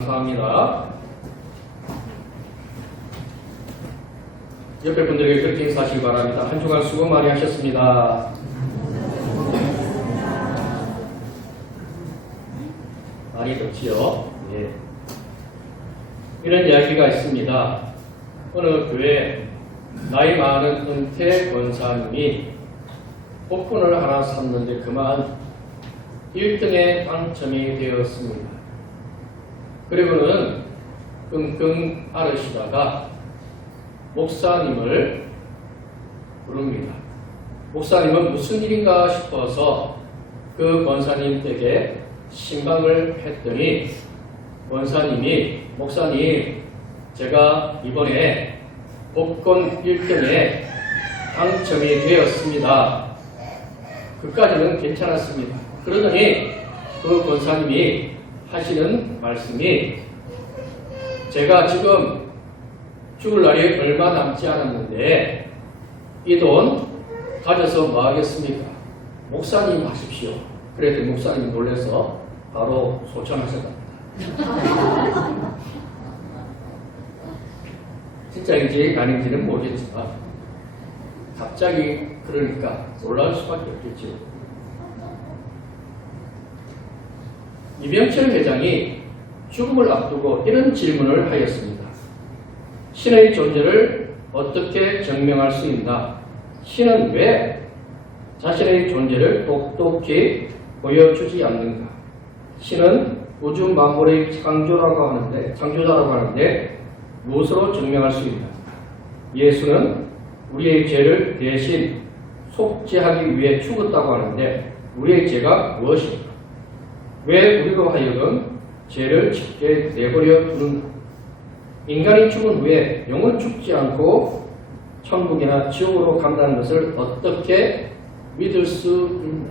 감사합니다. 옆에 분들에게 그렇게 인사하시기 바랍니다. 한 주간 수고 많이 하셨습니다. 많이 덥지요? 예. 이런 이야기가 있습니다. 어느 교회 나이 많은 은퇴 권사님이 복권을 하나 샀는데 그만 1등에 당첨이 되었습니다. 그리고는 끙끙 앓으시다가 목사님을 부릅니다. 목사님은 무슨 일인가 싶어서 그 권사님 댁에 신방을 했더니 권사님이 목사님, 제가 이번에 복권 1등에 당첨이 되었습니다. 그까지는 괜찮았습니다. 그러더니 그 권사님이 하시는 말씀이, 제가 지금 죽을 날이 얼마 남지 않았는데 이 돈 가져서 뭐 하겠습니까? 목사님 하십시오. 그랬더니 목사님 놀라서 바로 소천하셨답니다. 진짜인지 아닌지는 모르겠지만 갑자기 그러니까 놀랄 수밖에 없겠죠. 이병철 회장이 죽음을 앞두고 이런 질문을 하였습니다. 신의 존재를 어떻게 증명할 수 있나? 신은 왜 자신의 존재를 똑똑히 보여주지 않는가? 신은 우주 만물의 창조자라고 하는데 무엇으로 증명할 수 있나? 예수는 우리의 죄를 대신 속죄하기 위해 죽었다고 하는데 우리의 죄가 무엇인가? 왜 우리로 하여금 죄를 짓게 내버려 두는가? 인간이 죽은 후에 영은 죽지 않고 천국이나 지옥으로 간다는 것을 어떻게 믿을 수 있나?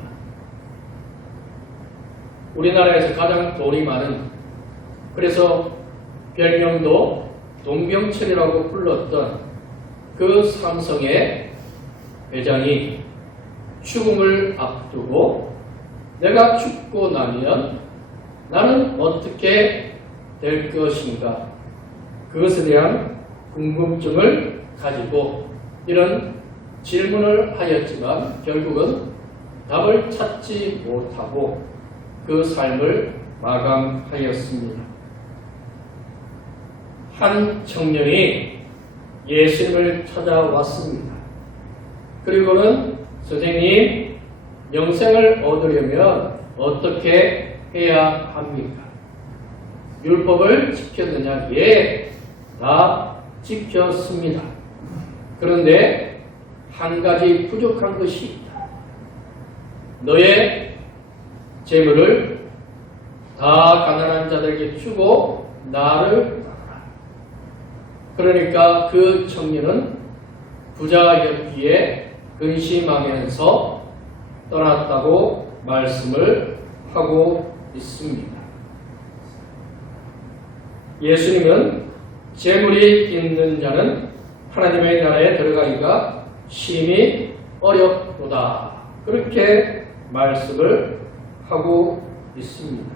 우리나라에서 가장 돈이 많은, 그래서 별명도 동병철이라고 불렀던 그 삼성의 회장이 죽음을 앞두고 내가 죽고 나면 나는 어떻게 될 것인가? 그것에 대한 궁금증을 가지고 이런 질문을 하였지만 결국은 답을 찾지 못하고 그 삶을 마감하였습니다. 한 청년이 예수님을 찾아왔습니다. 그리고는 선생님, 영생을 얻으려면 어떻게 해야 합니까? 율법을 지켰느냐? 예, 다 지켰습니다. 그런데 한 가지 부족한 것이 있다. 너의 재물을 다 가난한 자들에게 주고 나를 따르라. 그러니까 그 청년은 부자였기에 근심하면서 떠났다고 말씀을 하고 있습니다. 예수님은 재물이 있는 자는 하나님의 나라에 들어가기가 심히 어렵도다. 그렇게 말씀을 하고 있습니다.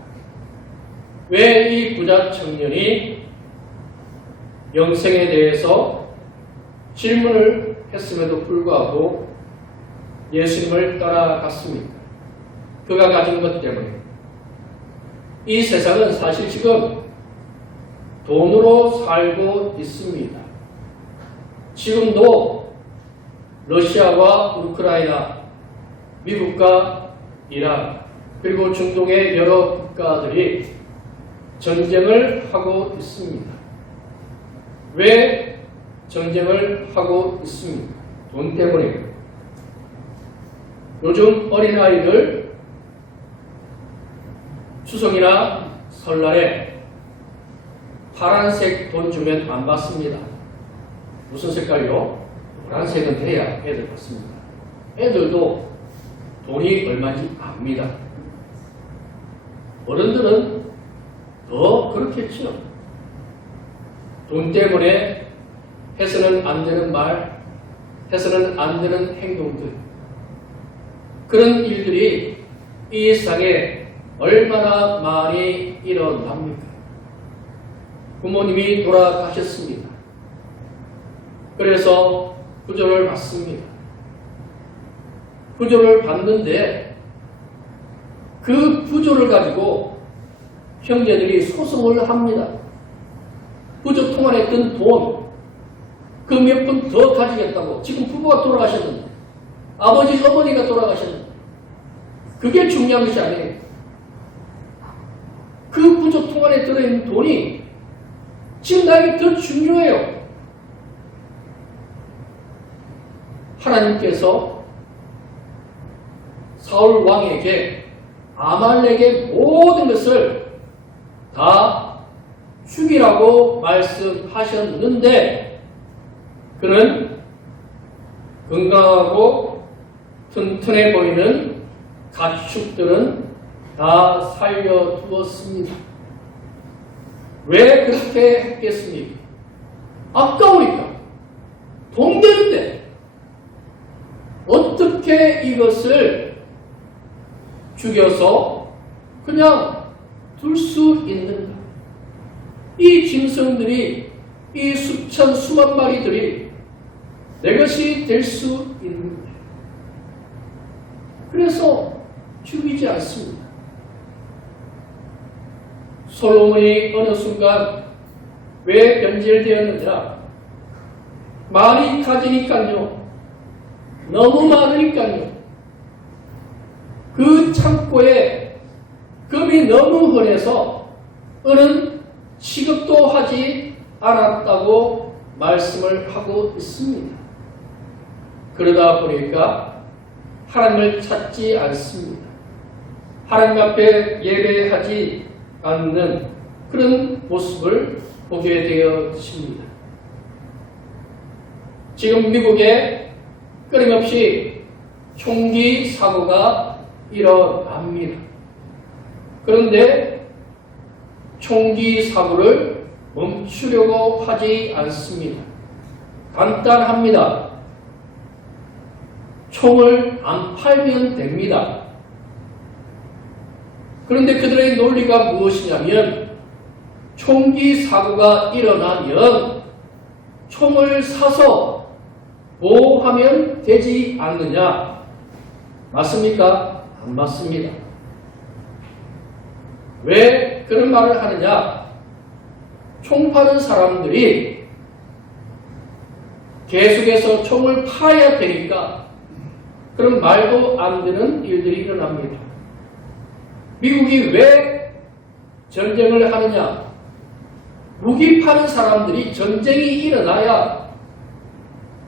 왜 이 부자 청년이 영생에 대해서 질문을 했음에도 불구하고 예수님을 따라갔습니까? 그가 가진 것 때문에. 이 세상은 사실 지금 돈으로 살고 있습니다. 지금도 러시아와 우크라이나, 미국과 이란, 그리고 중동의 여러 국가들이 전쟁을 하고 있습니다. 왜 전쟁을 하고 있습니까? 돈 때문에. 요즘 어린아이들 추석이나 설날에 파란색 돈 주면 안 받습니다. 무슨 색깔이요? 노란색은 돼야 애들 받습니다. 애들도 돈이 얼마인지 압니다. 어른들은 더 그렇겠죠. 돈 때문에 해서는 안 되는 말, 해서는 안 되는 행동들, 그런 일들이 이 세상에 얼마나 많이 일어납니까? 부모님이 돌아가셨습니다. 그래서 부조를 받습니다. 부조를 받는데 그 부조를 가지고 형제들이 소송을 합니다. 부조 통화했던 돈, 그 몇 푼 더 가지겠다고. 지금 부부가 돌아가셨는데, 아버지, 어머니가 돌아가셨는데, 그게 중요한 것이 아니에요. 그 부조 통안에 들어있는 돈이 지금 나에게 더 중요해요. 하나님께서 사울 왕에게 아말렉의 모든 것을 다 죽이라고 말씀하셨는데 그는 건강하고 튼튼해 보이는 가축들은 다 살려두었습니다. 왜 그렇게 했겠습니까? 아까우니까. 돈 되는데 어떻게 이것을 죽여서 그냥 둘 수 있는가? 이 짐승들이, 이 수천 수만 마리들이 내 것이 될 수 있는데 그래서 죽이지 않습니다. 솔로몬이 어느 순간 왜 변질되었느냐? 말이 가지니까요. 너무 많으니까요. 그 창고에 금이 너무 흔해서 은은 취급도 하지 않았다고 말씀을 하고 있습니다. 그러다 보니까 하나님을 찾지 않습니다. 하나님 앞에 예배하지 않는 그런 모습을 보게 되었습니다. 지금 미국에 끊임없이 총기 사고가 일어납니다. 그런데 총기 사고를 멈추려고 하지 않습니다. 간단합니다. 총을 안 팔면 됩니다. 그런데 그들의 논리가 무엇이냐면 총기 사고가 일어나면 총을 사서 보호하면 되지 않느냐? 맞습니까? 안 맞습니다. 왜 그런 말을 하느냐? 총 파는 사람들이 계속해서 총을 파야 되니까 그런 말도 안 되는 일들이 일어납니다. 미국이 왜 전쟁을 하느냐? 무기 파는 사람들이 전쟁이 일어나야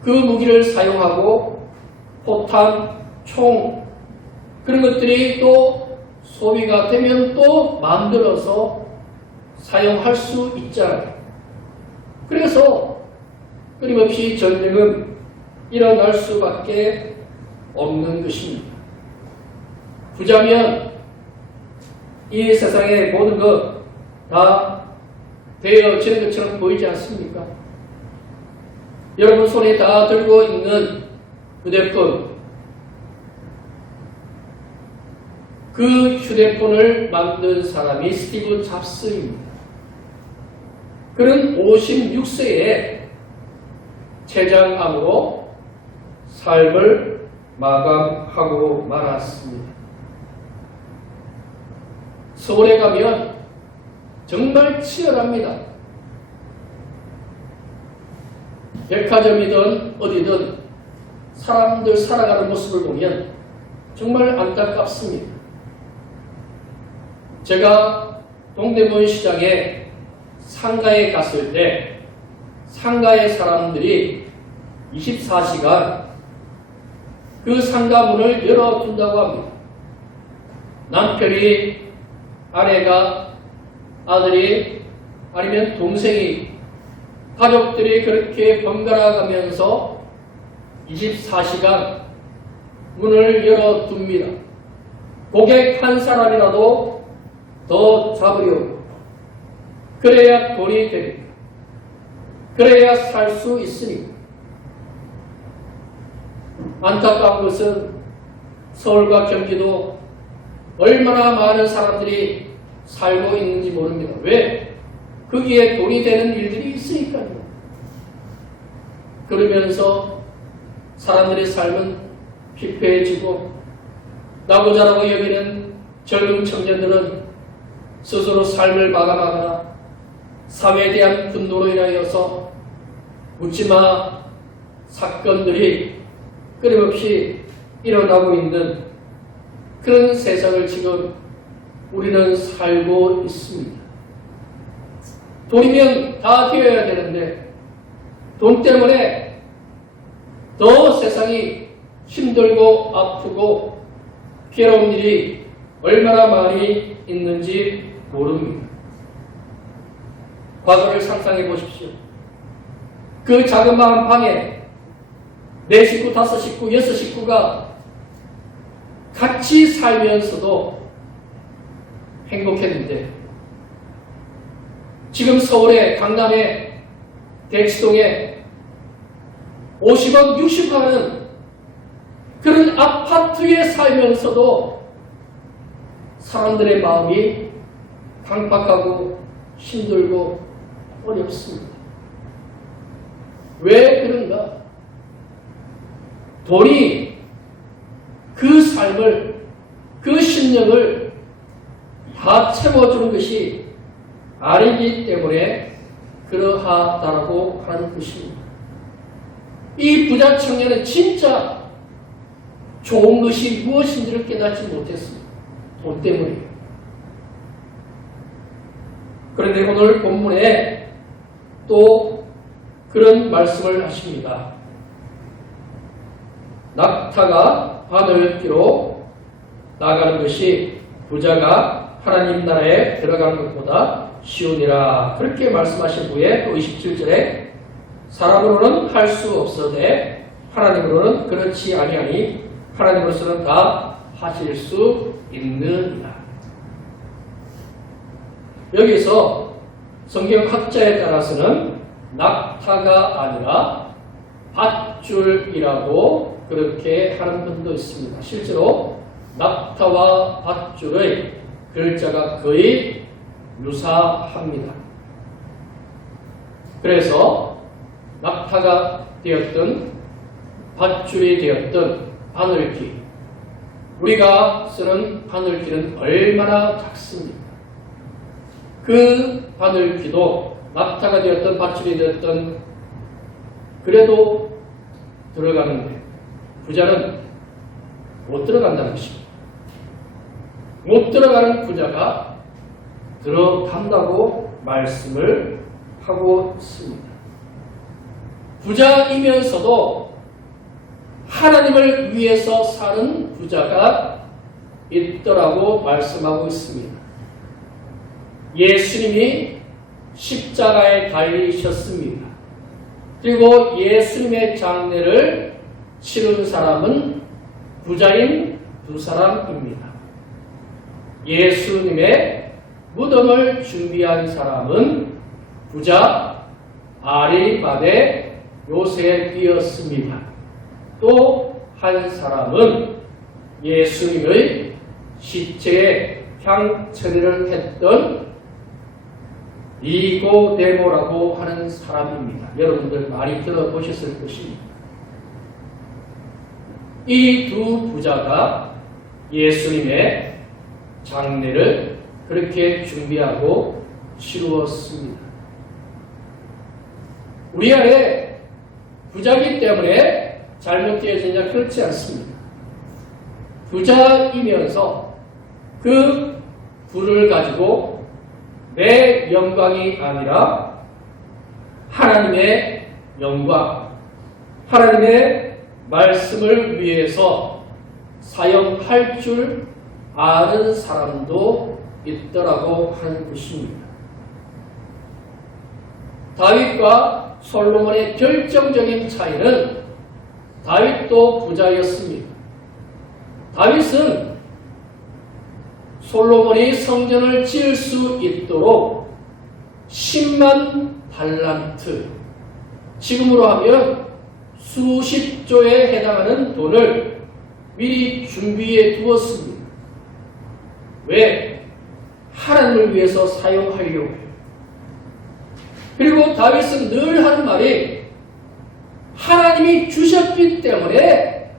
그 무기를 사용하고 포탄, 총 그런 것들이 또 소비가 되면 또 만들어서 사용할 수 있잖아요. 그래서 끊임없이 전쟁은 일어날 수밖에 없는 것입니다. 부자면 이 세상의 모든 것 다 되어지는 것처럼 보이지 않습니까? 여러분 손에 다 들고 있는 휴대폰, 그 휴대폰을 만든 사람이 스티브 잡스입니다. 그는 56세에 췌장암으로 삶을 마감하고 말았습니다. 서울에 가면 정말 치열합니다. 백화점이든 어디든 사람들 살아가는 모습을 보면 정말 안타깝습니다. 제가 동대문 시장에 상가에 갔을 때 상가의 사람들이 24시간 그 상가 문을 열어둔다고 합니다. 남편이, 아내가, 아들이, 아니면 동생이, 가족들이 그렇게 번갈아 가면서 24시간 문을 열어둡니다. 고객 한 사람이라도 더 잡으려고. 그래야 돈이 되니까. 그래야 살 수 있으니까. 안타까운 것은 서울과 경기도 얼마나 많은 사람들이 살고 있는지 모릅니다. 왜? 거기에 돈이 되는 일들이 있으니까요. 그러면서 사람들의 삶은 피폐해지고 나고자라고 여기는 젊은 청년들은 스스로 삶을 마감하거나 사회에 대한 분노로 인하여서 묻지마 사건들이 끊임없이 일어나고 있는 그런 세상을 지금 우리는 살고 있습니다. 돈이면 다 되어야 되는데 돈 때문에 더 세상이 힘들고 아프고 괴로운 일이 얼마나 많이 있는지 모릅니다. 과거를 상상해 보십시오. 그 자그마한 방에 4식구, 5식구, 6식구가 같이 살면서도 행복했는데 지금 서울에, 강남에, 대치동에 50억, 60억 하는 그런 아파트에 살면서도 사람들의 마음이 강박하고 힘들고 어렵습니다. 왜 그런가? 돈이 그 삶을, 그 심령을 다 채워주는 것이 아니기 때문에 그러하다라고 하는 것입니다. 이 부자 청년은 진짜 좋은 것이 무엇인지를 깨닫지 못했습니다. 돈 때문이에요. 그런데 오늘 본문에 또 그런 말씀을 하십니다. 낙타가 바늘기로 나가는 것이 부자가 하나님 나라에 들어가는 것보다 쉬우니라. 그렇게 말씀하신 후에 또 27절에 사람으로는 할 수 없으되 하나님으로는 그렇지 아니하니 하나님으로서는 다 하실 수 있느니라. 여기서 성경학자에 따라서는 낙타가 아니라 밧줄이라고 그렇게 하는 분도 있습니다. 실제로 낙타와 밧줄의 글자가 거의 유사합니다. 그래서 낙타가 되었든 밧줄이 되었든 바늘기, 우리가 쓰는 바늘기는 얼마나 작습니까? 그 바늘기도 낙타가 되었든 밧줄이 되었든 그래도 들어가는데 부자는 못 들어간다는 것입니다. 못 들어가는 부자가 들어간다고 말씀을 하고 있습니다. 부자이면서도 하나님을 위해서 사는 부자가 있더라고 말씀하고 있습니다. 예수님이 십자가에 달리셨습니다. 그리고 예수님의 장례를 치른 사람은 부자인 2사람입니다. 예수님의 무덤을 준비한 사람은 부자 아리마대 요셉이었습니다. 또 한 사람은 예수님의 시체에 향 처리를 했던 니고데모라고 하는 사람입니다. 여러분들 많이 들어보셨을 것입니다. 이 2 부자가 예수님의 장례를 그렇게 준비하고 치루었습니다. 우리 안에 부자이기 때문에 잘못되어지냐? 그렇지 않습니다. 부자이면서 그 부를 가지고 내 영광이 아니라 하나님의 영광, 하나님의 말씀을 위해서 사용할 줄 아는 사람도 있더라고 하는 것입니다. 다윗과 솔로몬의 결정적인 차이는 다윗도 부자였습니다. 다윗은 솔로몬이 성전을 지을 수 있도록 10만 달란트, 지금으로 하면 수십조에 해당하는 돈을 미리 준비해 두었습니다. 왜? 하나님을 위해서 사용하려고 해요. 그리고 다윗은 늘 하는 말이 하나님이 주셨기 때문에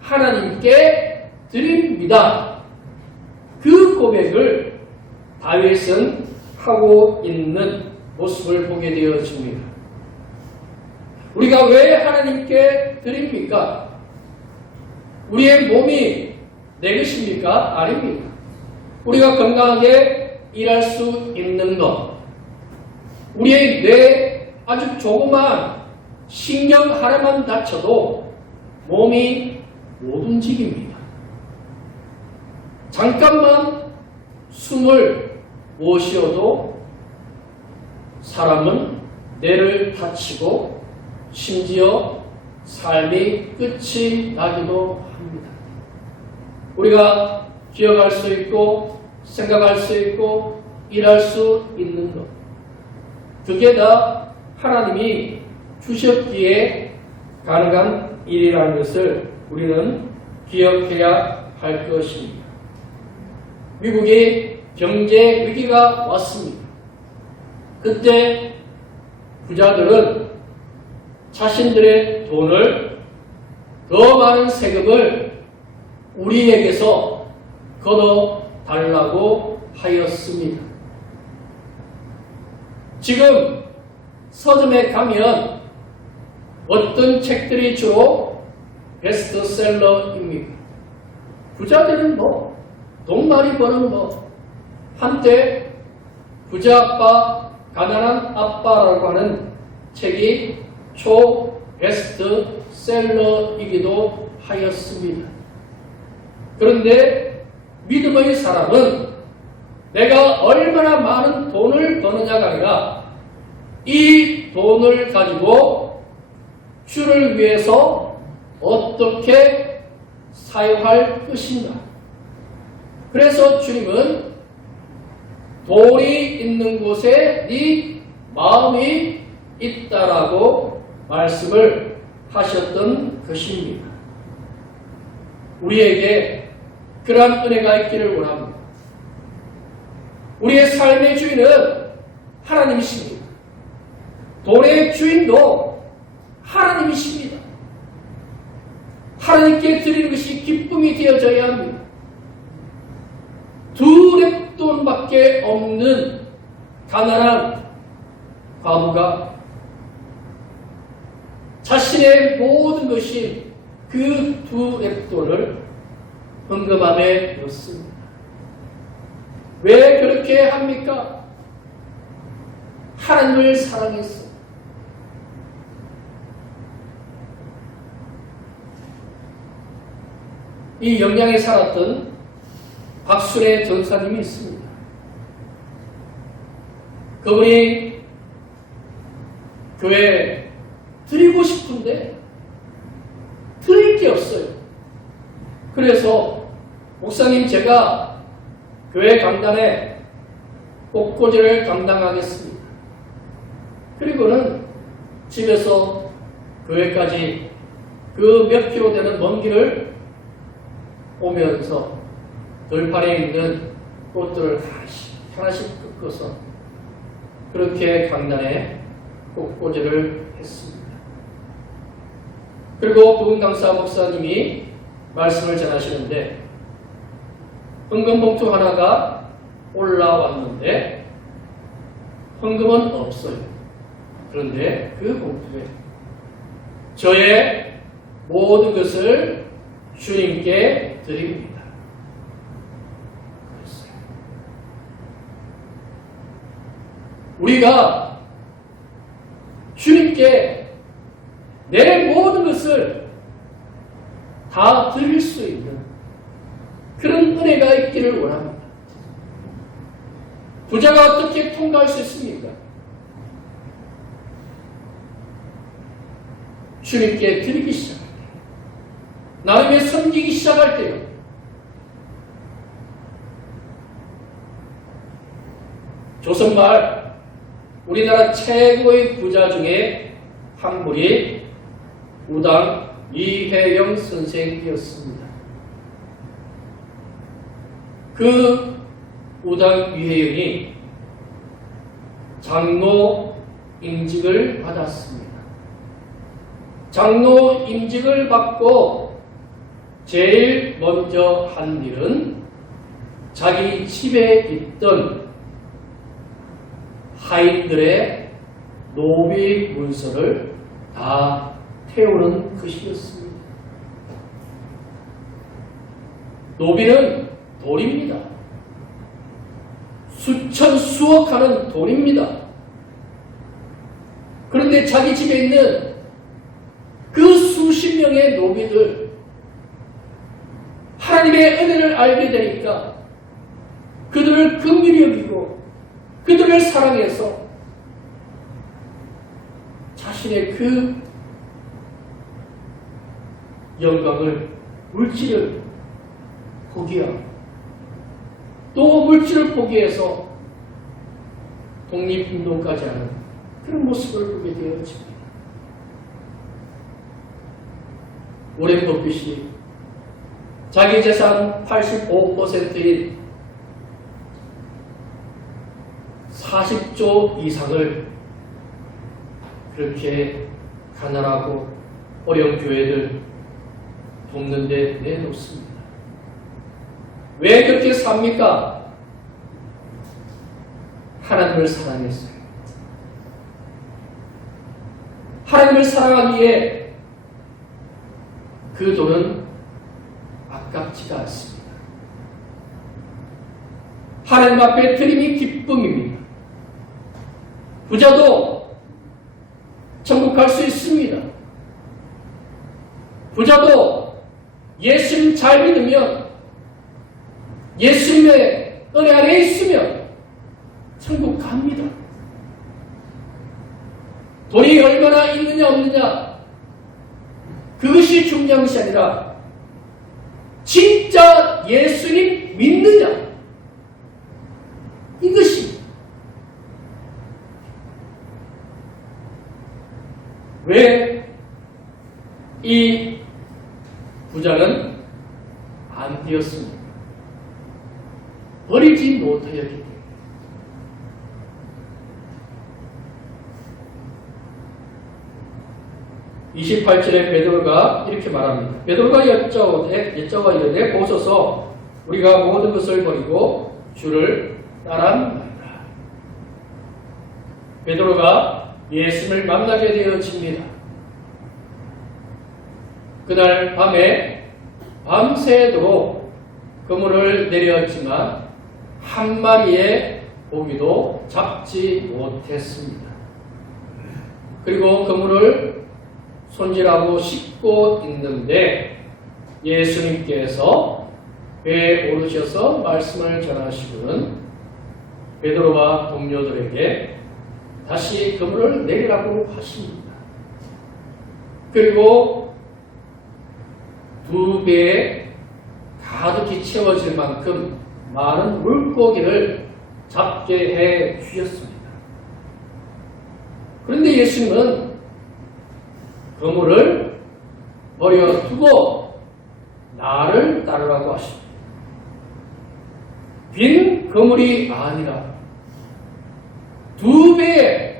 하나님께 드립니다. 그 고백을 다윗은 하고 있는 모습을 보게 되어집니다. 우리가 왜 하나님께 드립니까? 우리의 몸이 내 것입니까? 아닙니다. 우리가 건강하게 일할 수 있는 것, 우리의 뇌 아주 조그만 신경 하나만 다쳐도 몸이 못 움직입니다. 잠깐만 숨을 못 쉬어도 사람은 뇌를 다치고 심지어 삶이 끝이 나기도 합니다. 우리가 기억할 수 있고 생각할 수 있고 일할 수 있는 것, 그게 다 하나님이 주셨기에 가능한 일이라는 것을 우리는 기억해야 할 것입니다. 미국이 경제 위기가 왔습니다. 그때 부자들은 자신들의 돈을, 더 많은 세금을 우리에게서 걷어달라고 하였습니다. 지금 서점에 가면 어떤 책들이 주로 베스트셀러입니까? 부자들은 돈 많이 버는 한때 부자 아빠, 가난한 아빠라고 하는 책이 초 베스트셀러이기도 하였습니다. 그런데 믿음의 사람은 내가 얼마나 많은 돈을 버느냐가 아니라 이 돈을 가지고 주를 위해서 어떻게 사용할 것인가. 그래서 주님은 돈이 있는 곳에 네 마음이 있다라고 말씀을 하셨던 것입니다. 우리에게 그러한 은혜가 있기를 원합니다. 우리의 삶의 주인은 하나님이십니다. 돈의 주인도 하나님이십니다. 하나님께 드리는 것이 기쁨이 되어져야 합니다. 두 랩돈밖에 없는 가난한 과부가 자신의 모든 것이 그 두 랩돈을 헌금함에 넣습니다. 왜 그렇게 합니까? 하나님을 사랑했어. 이 영양에 살았던 박순애 전사님이 있습니다. 그분이 교회에 드리고 싶은데 드릴 게 없어요. 그래서 목사님, 제가 교회 강단에 꽃꽂이를 감당하겠습니다. 그리고는 집에서 교회까지 그 몇 킬로 되는 먼 길을 오면서 들판에 있는 꽃들을 하나씩 꺾어서 그렇게 강단에 꽃꽂이를 했습니다. 그리고 부흥강사 목사님이 말씀을 전하시는데 헌금봉투 하나가 올라왔는데 헌금은 없어요. 그런데 그 봉투에 저의 모든 것을 주님께 드립니다. 그랬어요. 우리가 주님께 내 모든 것을 다 드릴 수 있는 그런 은혜가 있기를 원합니다. 부자가 어떻게 통과할 수 있습니까? 주님께 드리기 시작할 때, 나름의 섬기기 시작할 때요. 조선말 우리나라 최고의 부자 중에 한 분이 우당 이혜영 선생이었습니다. 그 우당 이혜영이 장로 임직을 받았습니다. 장로 임직을 받고 제일 먼저 한 일은 자기 집에 있던 하인들의 노비 문서를 다 태우는 것이었습니다. 노비는 돈입니다. 수천 수억 하는 돈입니다. 그런데 자기 집에 있는 그 수십 명의 노비들, 하나님의 은혜를 알게 되니까 그들을 긍휼히 여기고 그들을 사랑해서 자신의 그 영광을, 물질을 포기하고 또 물질을 포기해서 독립운동까지 하는 그런 모습을 보게 되어집니다. 오랜 버핏이 자기 재산 85%인 40조 이상을 그렇게 가난하고 어려운 교회들 돕는 데 내놓습니다. 왜 그렇게 삽니까? 하나님을 사랑했어요. 하나님을 사랑하기에 그 돈은 아깝지가 않습니다. 하나님 앞에 드림이 기쁨입니다. 부자도 천국 갈 수 있습니다. 부자도 예수님 잘 믿으면, 예수님의 은혜 안에 있으면 천국 갑니다. 돈이 얼마나 있느냐 없느냐 그것이 중요한 것이 아니라 진짜 예수님 믿느냐 이것이. 왜 이 부자는 안 되었습니까? 버리지 못하였기 때문에. 28절에 베드로가 이렇게 말합니다. 베드로가 여짜오되 보소서 우리가 모든 것을 버리고 주를 따랐나이다. 베드로가 예수님을 만나게 되어집니다. 그날 밤에 밤새도록 그물을 내렸지만 한 마리의 고기도 잡지 못했습니다. 그리고 그물을 손질하고 씻고 있는데 예수님께서 배에 오르셔서 말씀을 전하시고는 베드로와 동료들에게 다시 그물을 내리라고 하십니다. 그리고 2배에 가득히 채워질 만큼 많은 물고기를 잡게 해 주셨습니다. 그런데 예수님은 그물을 버려두고 나를 따르라고 하십니다. 빈 그물이 아니라 2배의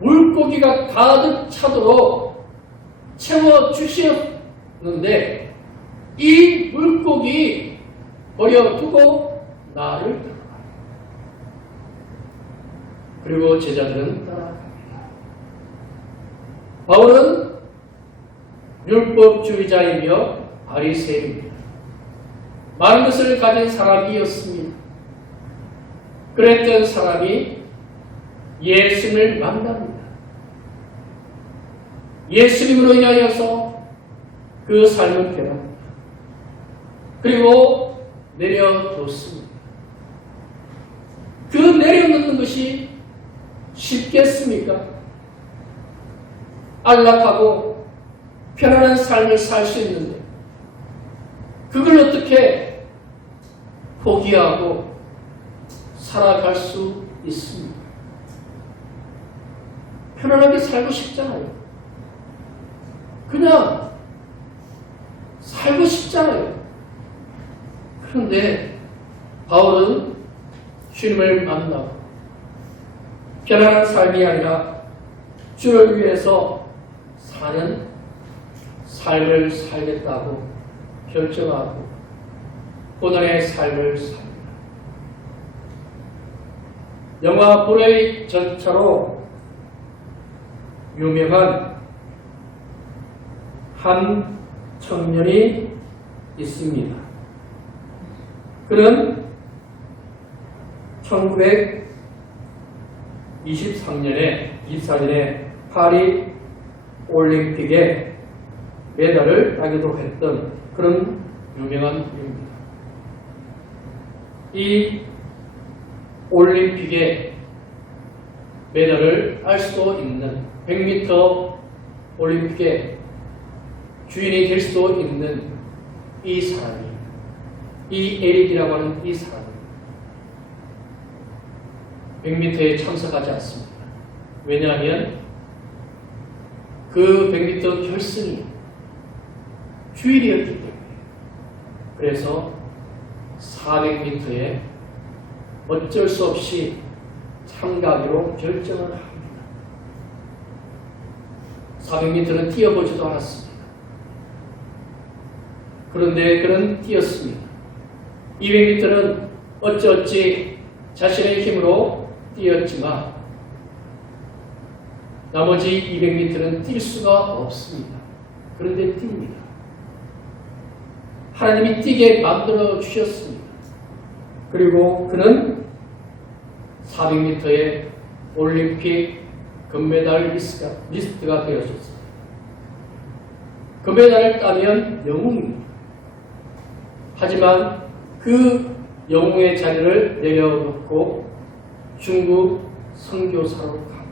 물고기가 가득 차도록 채워주셨는데 이 물고기 버려두고 나를 따라가요. 그리고 제자들은 따라갑니다. 바울은 율법주의자이며 바리새인입니다. 많은 것을 가진 사람이었습니다. 그랬던 사람이 예수님을 만납니다. 예수님으로 인하여서 그 삶을 변합니다. 그리고 내려놓습니다. 그 내려놓는 것이 쉽겠습니까? 안락하고 편안한 삶을 살 수 있는데 그걸 어떻게 포기하고 살아갈 수 있습니까? 편안하게 살고 싶잖아요. 그냥 살고 싶잖아요. 그런데 바울은 주님을 만나고 편안한 삶이 아니라 주를 위해서 사는 삶을 살겠다고 결정하고 고난의 삶을 삽니다. 영화 불의 전차로 유명한 한 청년이 있습니다. 그는 1924년에 파리 올림픽에 메달을 따기도 했던 그런 유명한 인물입니다. 이 올림픽에 메달을 딸 수도 있는 100m 올림픽에 주인이 될 수도 있는 이 사람이, 이 에릭이라고 하는 이 사람이 100m에 참석하지 않습니다. 왜냐하면 그 100m 결승이 주일이었기 때문에. 그래서 400m에 어쩔 수 없이 참가하기로 결정을 합니다. 400m는 뛰어보지도 않았습니다. 그런데 그는 뛰었습니다. 200m는 어찌어찌 자신의 힘으로 뛰었지만 나머지 200m는 뛸 수가 없습니다. 그런데 뜁니다. 하나님이 뛰게 만들어 주셨습니다. 그리고 그는 400m의 올림픽 금메달 리스트가 되어졌습니다. 금메달을 따면 영웅입니다. 하지만 그 영웅의 자리를 내려놓고 중국 선교사로 갑니다.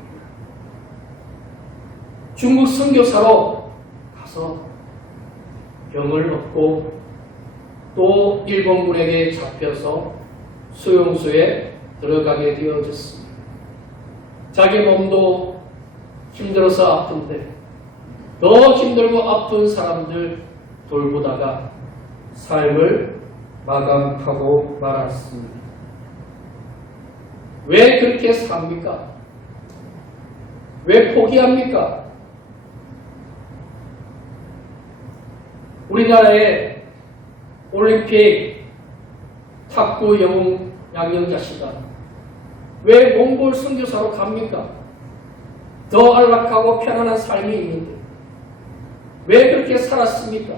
중국 선교사로 가서 병을 얻고 또 일본군에게 잡혀서 수용소에 들어가게 되어졌습니다. 자기 몸도 힘들어서 아픈데 더 힘들고 아픈 사람들 돌보다가 삶을 마감하고 말았습니다. 왜 그렇게 삽니까? 왜 포기합니까? 우리나라의 올림픽 탁구 영웅 양영자 씨가 왜 몽골 선교사로 갑니까? 더 안락하고 편안한 삶이 있는데 왜 그렇게 살았습니까?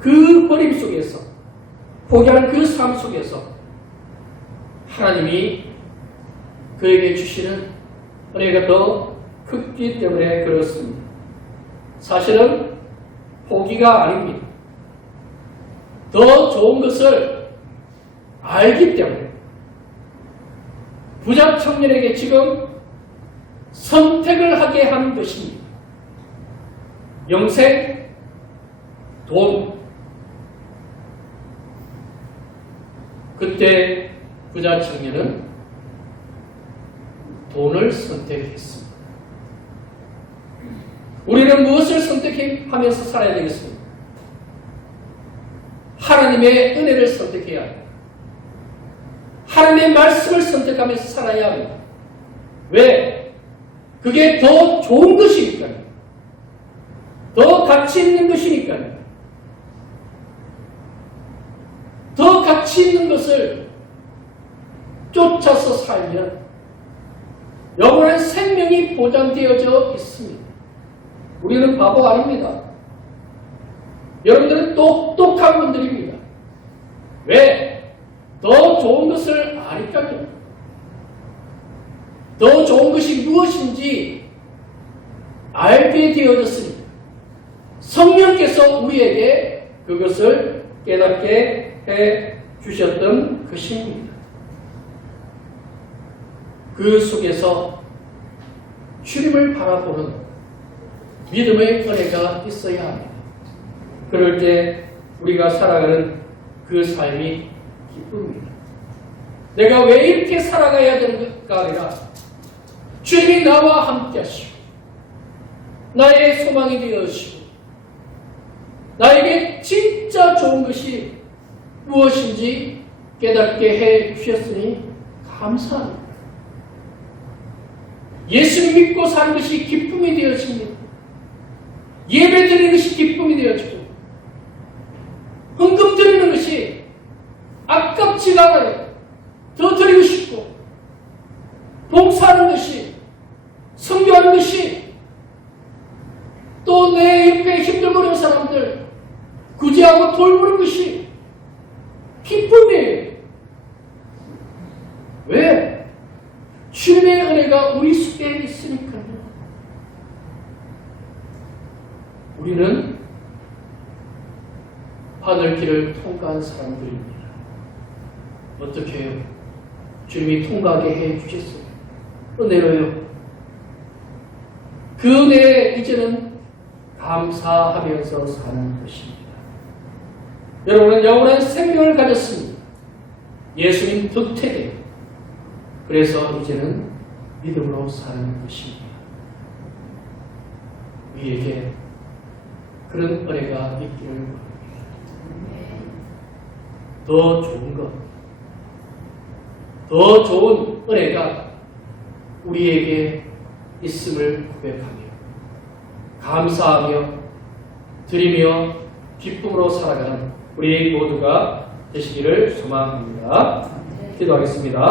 그 버림 속에서, 포기하는 그 삶 속에서 하나님이 그에게 주시는 은혜가 더 크기 때문에 그렇습니다. 사실은 포기가 아닙니다. 더 좋은 것을 알기 때문에 부자 청년에게 지금 선택을 하게 하는 것입니다. 영생, 돈. 그때 부자 청년은 돈을 선택했습니다. 우리는 무엇을 선택하면서 살아야 되겠습니까? 하나님의 은혜를 선택해야 합니다. 하나님의 말씀을 선택하면서 살아야 합니다. 왜? 그게 더 좋은 것이니까요. 더 가치 있는 것이니까요. 더 가치 있는 것을 쫓아서 살면 영원한 생명이 보장되어져 있습니다. 우리는 바보 아닙니다. 여러분들은 똑똑한 분들입니다. 왜? 더 좋은 것을 아니까요. 더 좋은 것이 무엇인지 알게 되어졌습니다. 성령께서 우리에게 그것을 깨닫게 해 주셨던 것입니다. 그 속에서 주님을 바라보는 믿음의 은혜가 있어야 합니다. 그럴 때 우리가 살아가는 그 삶이 기쁩니다. 내가 왜 이렇게 살아가야 되는가 아니라 주님이 나와 함께 하시고 나의 소망이 되어주시고 나에게 진짜 좋은 것이 무엇인지 깨닫게 해 주셨으니 감사합니다. 예수 믿고 사는 것이 기쁨이 되어집니다. 예배 드리는 것이 기쁨이 되어지고 헌금 드리는 것이 아깝지가 않아요. 더 드리고 싶고 봉사하는 것이 선교하는 것이 또 내 옆에 힘들고 어려운 사람들 구제하고 돌보는 것이 기쁨이에요. 왜? 주님의 은혜가 우리 속에 있으니까요. 우리는 하늘길을 통과한 사람들입니다. 어떻게 해요? 주님이 통과하게 해 주셨어요. 은혜로요. 그 은혜에 이제는 감사하면서 사는 것입니다. 여러분은 영원한 생명을 가졌습니다. 예수님 득태되고 그래서 이제는 믿음으로 사는 것입니다. 우리에게 그런 은혜가 있기를 바랍니다. 더 좋은 것, 더 좋은 은혜가 우리에게 있음을 고백하며 감사하며 드리며 기쁨으로 살아가는 우리 모두가 되시기를 소망합니다. 기도하겠습니다.